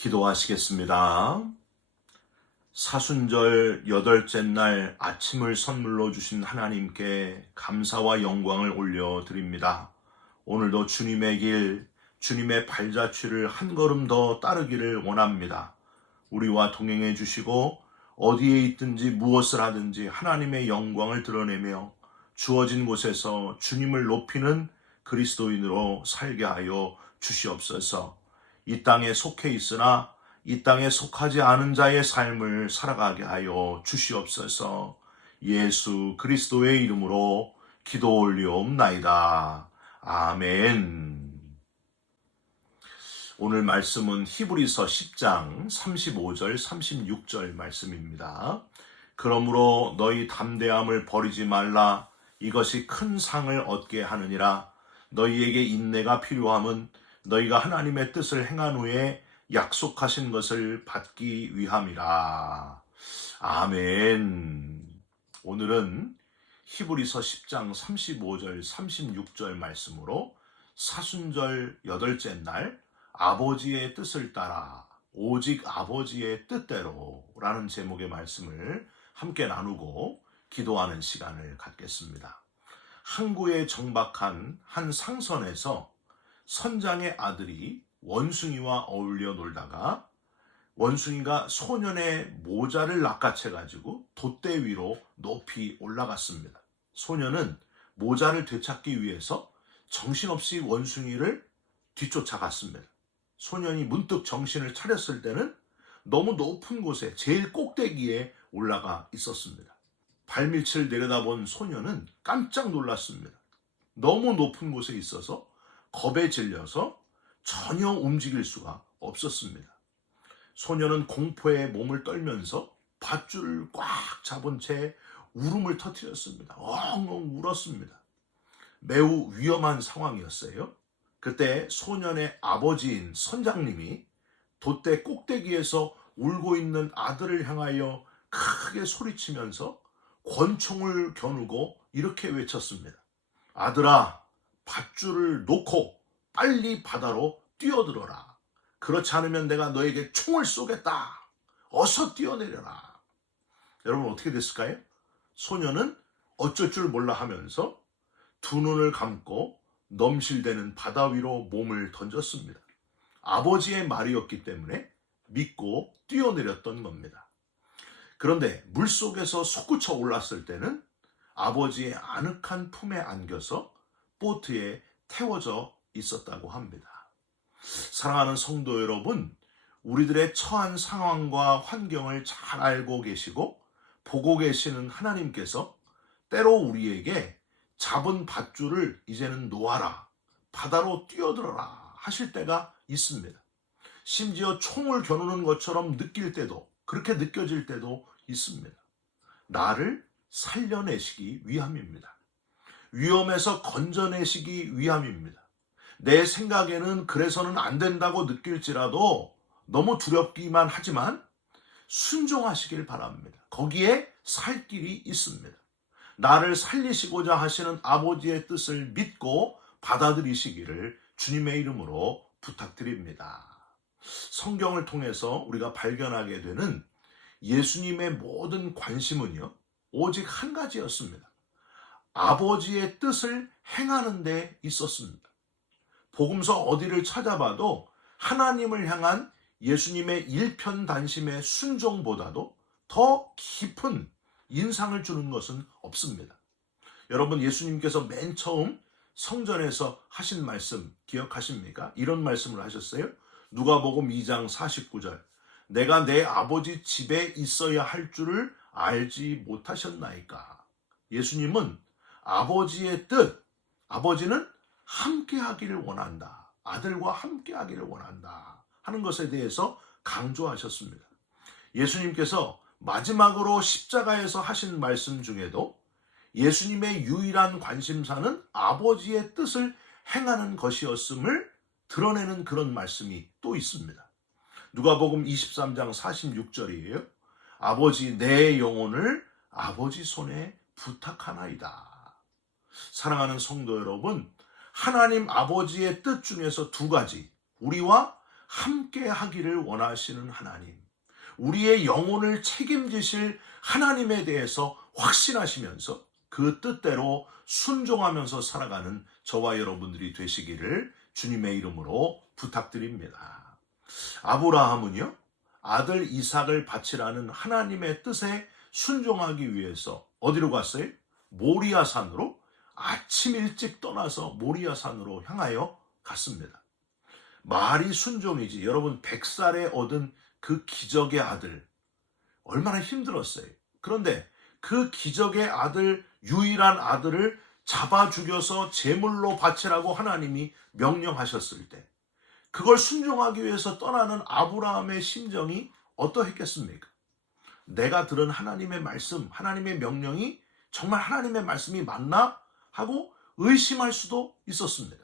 기도하시겠습니다. 사순절 8째 날 아침을 선물로 주신 하나님께 감사와 영광을 올려드립니다. 오늘도 주님의 길, 주님의 발자취를 한 걸음 더 따르기를 원합니다. 우리와 동행해 주시고 어디에 있든지 무엇을 하든지 하나님의 영광을 드러내며 주어진 곳에서 주님을 높이는 그리스도인으로 살게 하여 주시옵소서. 이 땅에 속해 있으나 이 땅에 속하지 않은 자의 삶을 살아가게 하여 주시옵소서. 예수 그리스도의 이름으로 기도 올리옵나이다. 아멘. 오늘 말씀은 히브리서 10장 35절 36절 말씀입니다. 그러므로 너희 담대함을 버리지 말라. 이것이 큰 상을 얻게 하느니라. 너희에게 인내가 필요함은 너희가 하나님의 뜻을 행한 후에 약속하신 것을 받기 위함이라. 아멘. 오늘은 히브리서 10장 35절 36절 말씀으로 사순절 8째 날 아버지의 뜻을 따라 오직 아버지의 뜻대로 라는 제목의 말씀을 함께 나누고 기도하는 시간을 갖겠습니다. 항구에 정박한 한 상선에서 선장의 아들이 원숭이와 어울려 놀다가 원숭이가 소년의 모자를 낚아채가지고 돛대 위로 높이 올라갔습니다. 소년은 모자를 되찾기 위해서 정신없이 원숭이를 뒤쫓아갔습니다. 소년이 문득 정신을 차렸을 때는 너무 높은 곳에 제일 꼭대기에 올라가 있었습니다. 발밑을 내려다본 소년은 깜짝 놀랐습니다. 너무 높은 곳에 있어서 겁에 질려서 전혀 움직일 수가 없었습니다. 소년은 공포에 몸을 떨면서 밧줄을 꽉 잡은 채 울음을 터뜨렸습니다. 엉엉 울었습니다. 매우 위험한 상황이었어요. 그때 소년의 아버지인 선장님이 돛대 꼭대기에서 울고 있는 아들을 향하여 크게 소리치면서 권총을 겨누고 이렇게 외쳤습니다. 아들아, 밧줄을 놓고 빨리 바다로 뛰어들어라. 그렇지 않으면 내가 너에게 총을 쏘겠다. 어서 뛰어내려라. 여러분 어떻게 됐을까요? 소년은 어쩔 줄 몰라 하면서 두 눈을 감고 넘실대는 바다 위로 몸을 던졌습니다. 아버지의 말이었기 때문에 믿고 뛰어내렸던 겁니다. 그런데 물속에서 솟구쳐 올랐을 때는 아버지의 아늑한 품에 안겨서 보트에 태워져 있었다고 합니다. 사랑하는 성도 여러분, 우리들의 처한 상황과 환경을 잘 알고 계시고 보고 계시는 하나님께서 때로 우리에게 잡은 밧줄을 이제는 놓아라, 바다로 뛰어들어라 하실 때가 있습니다. 심지어 총을 겨누는 것처럼 느낄 때도, 그렇게 느껴질 때도 있습니다. 나를 살려내시기 위함입니다. 위험에서 건져내시기 위함입니다. 내 생각에는 그래서는 안 된다고 느낄지라도 너무 두렵기만 하지만 순종하시길 바랍니다. 거기에 살 길이 있습니다. 나를 살리시고자 하시는 아버지의 뜻을 믿고 받아들이시기를 주님의 이름으로 부탁드립니다. 성경을 통해서 우리가 발견하게 되는 예수님의 모든 관심은요, 오직 한 가지였습니다. 아버지의 뜻을 행하는 데 있었습니다. 복음서 어디를 찾아봐도 하나님을 향한 예수님의 일편단심의 순종보다도 더 깊은 인상을 주는 것은 없습니다. 여러분, 예수님께서 맨 처음 성전에서 하신 말씀 기억하십니까? 이런 말씀을 하셨어요. 누가복음 2장 49절. 내가 내 아버지 집에 있어야 할 줄을 알지 못하셨나이까. 예수님은 아버지의 뜻, 아버지는 함께 하기를 원한다. 아들과 함께 하기를 원한다. 하는 것에 대해서 강조하셨습니다. 예수님께서 마지막으로 십자가에서 하신 말씀 중에도 예수님의 유일한 관심사는 아버지의 뜻을 행하는 것이었음을 드러내는 그런 말씀이 또 있습니다. 누가복음 23장 46절이에요. 아버지 내 영혼을 아버지 손에 부탁하나이다. 사랑하는 성도 여러분, 하나님 아버지의 뜻 중에서 두 가지, 우리와 함께 하기를 원하시는 하나님, 우리의 영혼을 책임지실 하나님에 대해서 확신하시면서 그 뜻대로 순종하면서 살아가는 저와 여러분들이 되시기를 주님의 이름으로 부탁드립니다. 아브라함은요, 아들 이삭을 바치라는 하나님의 뜻에 순종하기 위해서 어디로 갔어요? 모리아산으로 아침 일찍 떠나서 모리아산으로 향하여 갔습니다. 말이 순종이지. 여러분, 100살에 얻은 그 기적의 아들, 얼마나 힘들었어요. 그런데 그 기적의 아들, 유일한 아들을 잡아 죽여서 제물로 바치라고 하나님이 명령하셨을 때 그걸 순종하기 위해서 떠나는 아브라함의 심정이 어떠했겠습니까? 내가 들은 하나님의 말씀, 하나님의 명령이 정말 하나님의 말씀이 맞나? 하고 의심할 수도 있었습니다.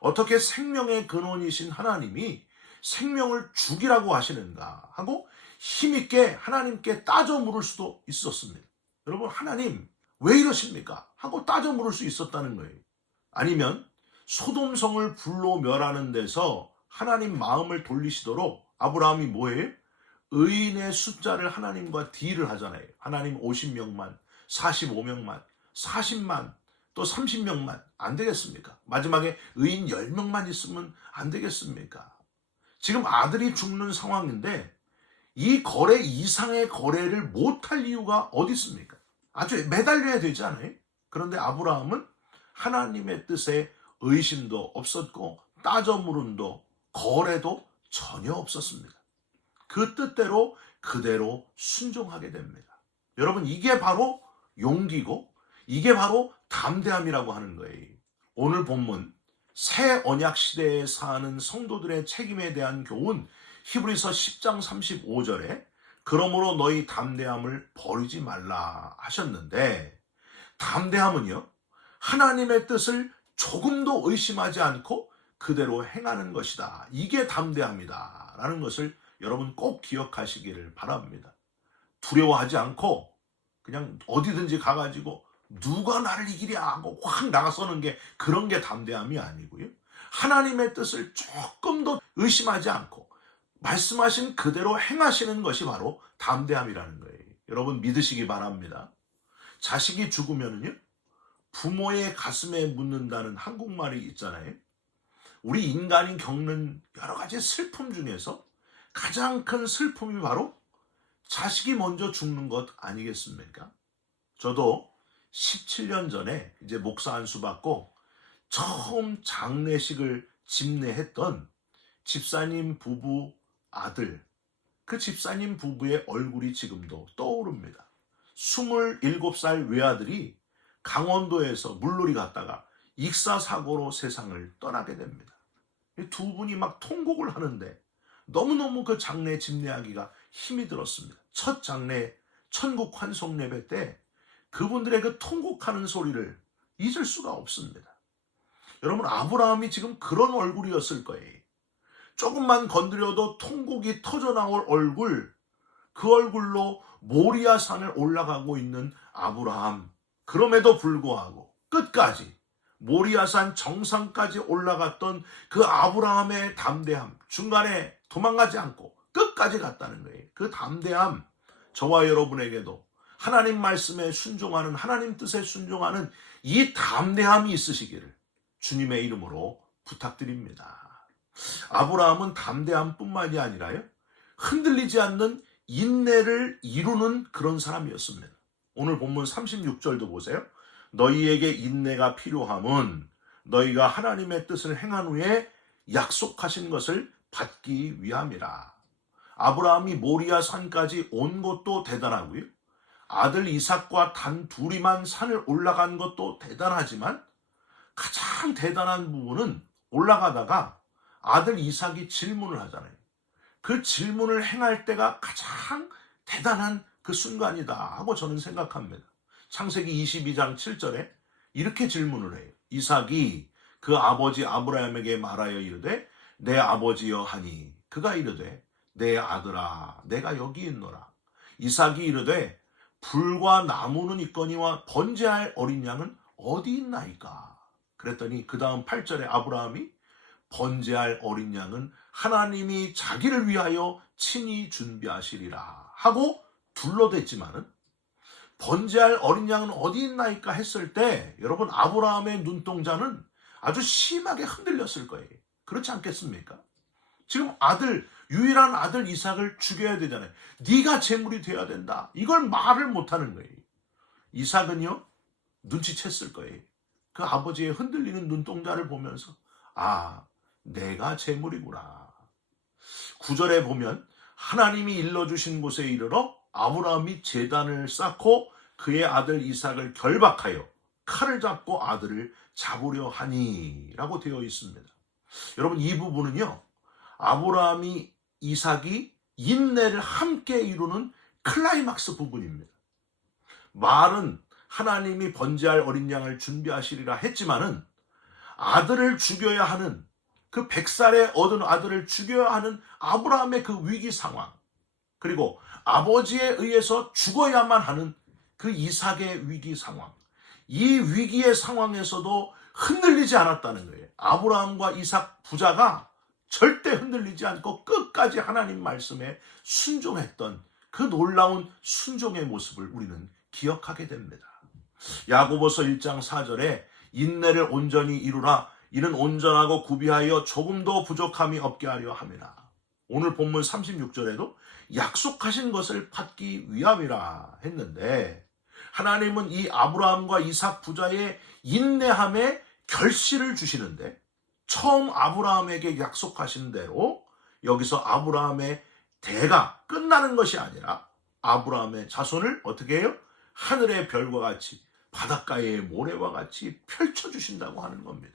어떻게 생명의 근원이신 하나님이 생명을 죽이라고 하시는가 하고 힘있게 하나님께 따져 물을 수도 있었습니다. 여러분, 하나님 왜 이러십니까? 하고 따져 물을 수 있었다는 거예요. 아니면 소돔성을 불로 멸하는 데서 하나님 마음을 돌리시도록 아브라함이 뭐예요? 의인의 숫자를 하나님과 딜을 하잖아요. 하나님 50명만, 45명만, 40만, 또 30명만 안 되겠습니까? 마지막에 의인 10명만 있으면 안 되겠습니까? 지금 아들이 죽는 상황인데 이 거래 이상의 거래를 못할 이유가 어디 있습니까? 아주 매달려야 되지 않아요? 그런데 아브라함은 하나님의 뜻에 의심도 없었고 따져 물음도 거래도 전혀 없었습니다. 그 뜻대로 그대로 순종하게 됩니다. 여러분, 이게 바로 용기고 이게 바로 담대함이라고 하는 거예요. 오늘 본문 새 언약 시대에 사는 성도들의 책임에 대한 교훈, 히브리서 10장 35절에 그러므로 너희 담대함을 버리지 말라 하셨는데, 담대함은요, 하나님의 뜻을 조금도 의심하지 않고 그대로 행하는 것이다. 이게 담대함이다 라는 것을 여러분 꼭 기억하시기를 바랍니다. 두려워하지 않고 그냥 어디든지 가가지고 누가 나를 이기랴 하고 확 나가서는 게, 그런 게 담대함이 아니고요, 하나님의 뜻을 조금도 의심하지 않고 말씀하신 그대로 행하시는 것이 바로 담대함이라는 거예요. 여러분 믿으시기 바랍니다. 자식이 죽으면요, 부모의 가슴에 묻는다는 한국말이 있잖아요. 우리 인간이 겪는 여러 가지 슬픔 중에서 가장 큰 슬픔이 바로 자식이 먼저 죽는 것 아니겠습니까? 저도 17년 전에 이제 목사 안수 받고 처음 장례식을 집례했던 집사님 부부 아들, 그 집사님 부부의 얼굴이 지금도 떠오릅니다. 27살 외아들이 강원도에서 물놀이 갔다가 익사사고로 세상을 떠나게 됩니다. 두 분이 막 통곡을 하는데 너무너무 그 장례 집례하기가 힘이 들었습니다. 첫 장례 천국 환송 예배 때 그분들의 그 통곡하는 소리를 잊을 수가 없습니다. 여러분, 아브라함이 지금 그런 얼굴이었을 거예요. 조금만 건드려도 통곡이 터져나올 얼굴, 그 얼굴로 모리아산을 올라가고 있는 아브라함. 그럼에도 불구하고 끝까지 모리아산 정상까지 올라갔던 그 아브라함의 담대함, 중간에 도망가지 않고 끝까지 갔다는 거예요. 그 담대함, 저와 여러분에게도 하나님 말씀에 순종하는, 하나님 뜻에 순종하는 이 담대함이 있으시기를 주님의 이름으로 부탁드립니다. 아브라함은 담대함뿐만이 아니라요, 흔들리지 않는 인내를 이루는 그런 사람이었습니다. 오늘 본문 36절도 보세요. 너희에게 인내가 필요함은 너희가 하나님의 뜻을 행한 후에 약속하신 것을 받기 위함이라. 아브라함이 모리아 산까지 온 것도 대단하고요, 아들 이삭과 단 둘이만 산을 올라간 것도 대단하지만 가장 대단한 부분은 올라가다가 아들 이삭이 질문을 하잖아요. 그 질문을 행할 때가 가장 대단한 그 순간이다 하고 저는 생각합니다. 창세기 22장 7절에 이렇게 질문을 해요. 이삭이 그 아버지 아브라함에게 말하여 이르되 내 아버지여 하니 그가 이르되 내 아들아 내가 여기 있노라. 이삭이 이르되 불과 나무는 있거니와 번제할 어린 양은 어디 있나이까. 그랬더니 그 다음 8절에 아브라함이 번제할 어린 양은 하나님이 자기를 위하여 친히 준비하시리라 하고 둘러댔지만은, 번제할 어린 양은 어디 있나이까 했을 때 여러분, 아브라함의 눈동자는 아주 심하게 흔들렸을 거예요. 그렇지 않겠습니까? 지금 유일한 아들 이삭을 죽여야 되잖아요. 네가 제물이 돼야 된다. 이걸 말을 못하는 거예요. 이삭은요, 눈치챘을 거예요. 그 아버지의 흔들리는 눈동자를 보면서, 아, 내가 제물이구나. 9절에 보면 하나님이 일러주신 곳에 이르러 아브라함이 제단을 쌓고 그의 아들 이삭을 결박하여 칼을 잡고 아들을 잡으려 하니 라고 되어 있습니다. 여러분, 이 부분은요, 아브라함이 이삭이 인내를 함께 이루는 클라이막스 부분입니다. 말은 하나님이 번제할 어린 양을 준비하시리라 했지만은, 아들을 죽여야 하는, 그 100살에 얻은 아들을 죽여야 하는 아브라함의 그 위기 상황, 그리고 아버지에 의해서 죽어야만 하는 그 이삭의 위기 상황, 이 위기의 상황에서도 흔들리지 않았다는 거예요. 아브라함과 이삭 부자가 절대 흔들리지 않고 끝까지 하나님 말씀에 순종했던 그 놀라운 순종의 모습을 우리는 기억하게 됩니다. 야고보서 1장 4절에 인내를 온전히 이루라. 이는 온전하고 구비하여 조금도 부족함이 없게 하려 함이라. 오늘 본문 36절에도 약속하신 것을 받기 위함이라 했는데, 하나님은 이 아브라함과 이삭 부자의 인내함에 결실을 주시는데, 처음 아브라함에게 약속하신 대로 여기서 아브라함의 대가 끝나는 것이 아니라 아브라함의 자손을 어떻게 해요? 하늘의 별과 같이 바닷가의 모래와 같이 펼쳐주신다고 하는 겁니다.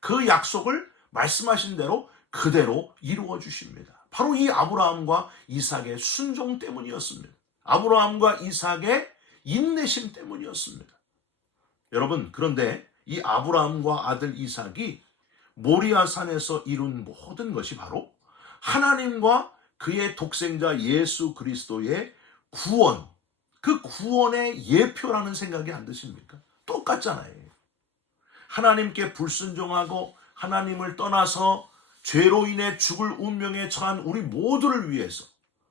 그 약속을 말씀하신 대로 그대로 이루어 주십니다. 바로 이 아브라함과 이삭의 순종 때문이었습니다. 아브라함과 이삭의 인내심 때문이었습니다. 여러분, 그런데 이 아브라함과 아들 이삭이 모리아산에서 이룬 모든 것이 바로 하나님과 그의 독생자 예수 그리스도의 구원, 그 구원의 예표라는 생각이 안 드십니까? 똑같잖아요. 하나님께 불순종하고 하나님을 떠나서 죄로 인해 죽을 운명에 처한 우리 모두를 위해서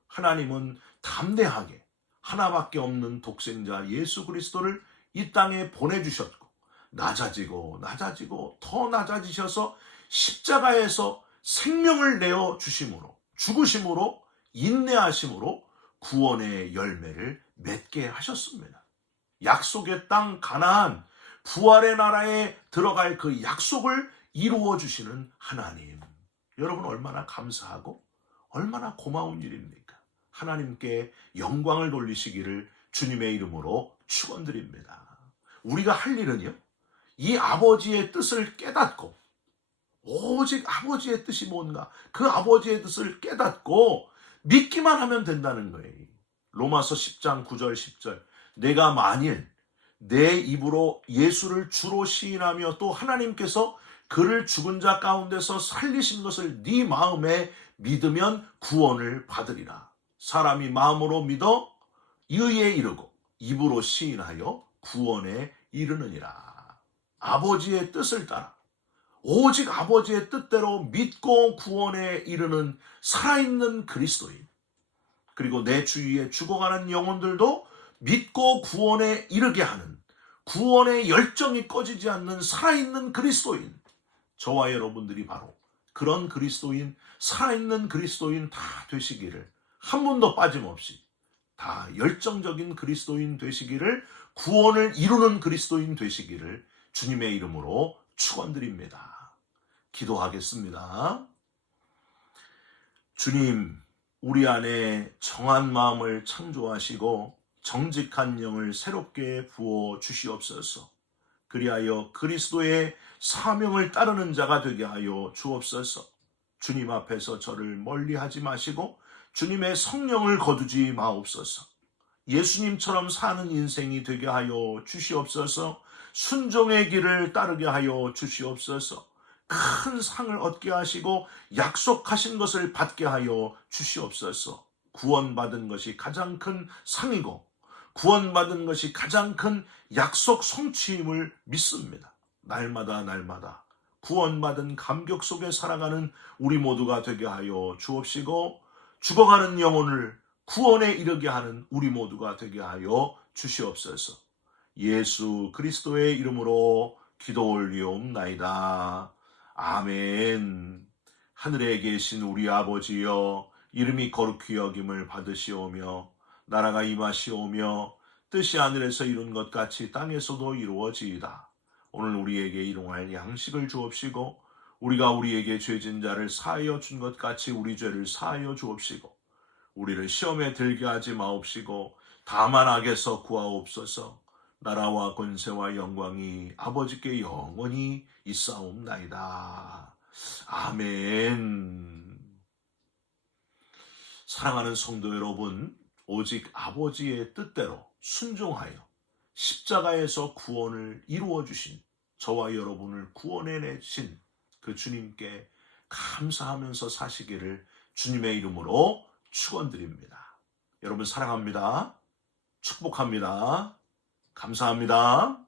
하나님은 담대하게 하나밖에 없는 독생자 예수 그리스도를 이 땅에 보내주셨고, 낮아지고 더 낮아지셔서 십자가에서 생명을 내어 주심으로, 죽으심으로, 인내하심으로 구원의 열매를 맺게 하셨습니다. 약속의 땅 가나안, 부활의 나라에 들어갈 그 약속을 이루어 주시는 하나님, 여러분 얼마나 감사하고 얼마나 고마운 일입니까? 하나님께 영광을 돌리시기를 주님의 이름으로 축원드립니다. 우리가 할 일은요, 이 아버지의 뜻을 깨닫고, 오직 아버지의 뜻이 뭔가 그 아버지의 뜻을 깨닫고 믿기만 하면 된다는 거예요. 로마서 10장 9절 10절, 내가 만일 내 입으로 예수를 주로 시인하며 또 하나님께서 그를 죽은 자 가운데서 살리신 것을 네 마음에 믿으면 구원을 받으리라. 사람이 마음으로 믿어 의에 이르고 입으로 시인하여 구원에 이르느니라. 아버지의 뜻을 따라 오직 아버지의 뜻대로 믿고 구원에 이르는 살아있는 그리스도인, 그리고 내 주위에 죽어가는 영혼들도 믿고 구원에 이르게 하는, 구원의 열정이 꺼지지 않는 살아있는 그리스도인, 저와 여러분들이 바로 그런 그리스도인, 살아있는 그리스도인 다 되시기를, 한 분도 빠짐없이 다 열정적인 그리스도인 되시기를, 구원을 이루는 그리스도인 되시기를 주님의 이름으로 축원드립니다. 기도하겠습니다. 주님, 우리 안에 정한 마음을 창조하시고 정직한 영을 새롭게 부어 주시옵소서. 그리하여 그리스도의 사명을 따르는 자가 되게 하여 주옵소서. 주님 앞에서 저를 멀리하지 마시고 주님의 성령을 거두지 마옵소서. 예수님처럼 사는 인생이 되게 하여 주시옵소서. 순종의 길을 따르게 하여 주시옵소서. 큰 상을 얻게 하시고 약속하신 것을 받게 하여 주시옵소서. 구원받은 것이 가장 큰 상이고 구원받은 것이 가장 큰 약속 성취임을 믿습니다. 날마다 구원받은 감격 속에 살아가는 우리 모두가 되게 하여 주옵시고, 죽어가는 영혼을 구원에 이르게 하는 우리 모두가 되게 하여 주시옵소서. 예수 그리스도의 이름으로 기도 올리옵나이다. 아멘. 하늘에 계신 우리 아버지여, 이름이 거룩히 여김을 받으시오며 나라가 임하시오며 뜻이 하늘에서 이룬 것 같이 땅에서도 이루어지이다. 오늘 우리에게 일용할 양식을 주옵시고, 우리가 우리에게 죄진 자를 사하여 준 것 같이 우리 죄를 사하여 주옵시고, 우리를 시험에 들게 하지 마옵시고 다만 악에서 구하옵소서. 나라와 권세와 영광이 아버지께 영원히 있사옵나이다. 아멘. 사랑하는 성도 여러분, 오직 아버지의 뜻대로 순종하여 십자가에서 구원을 이루어 주신, 저와 여러분을 구원해내신 그 주님께 감사하면서 사시기를 주님의 이름으로 축원드립니다. 여러분 사랑합니다. 축복합니다. 감사합니다.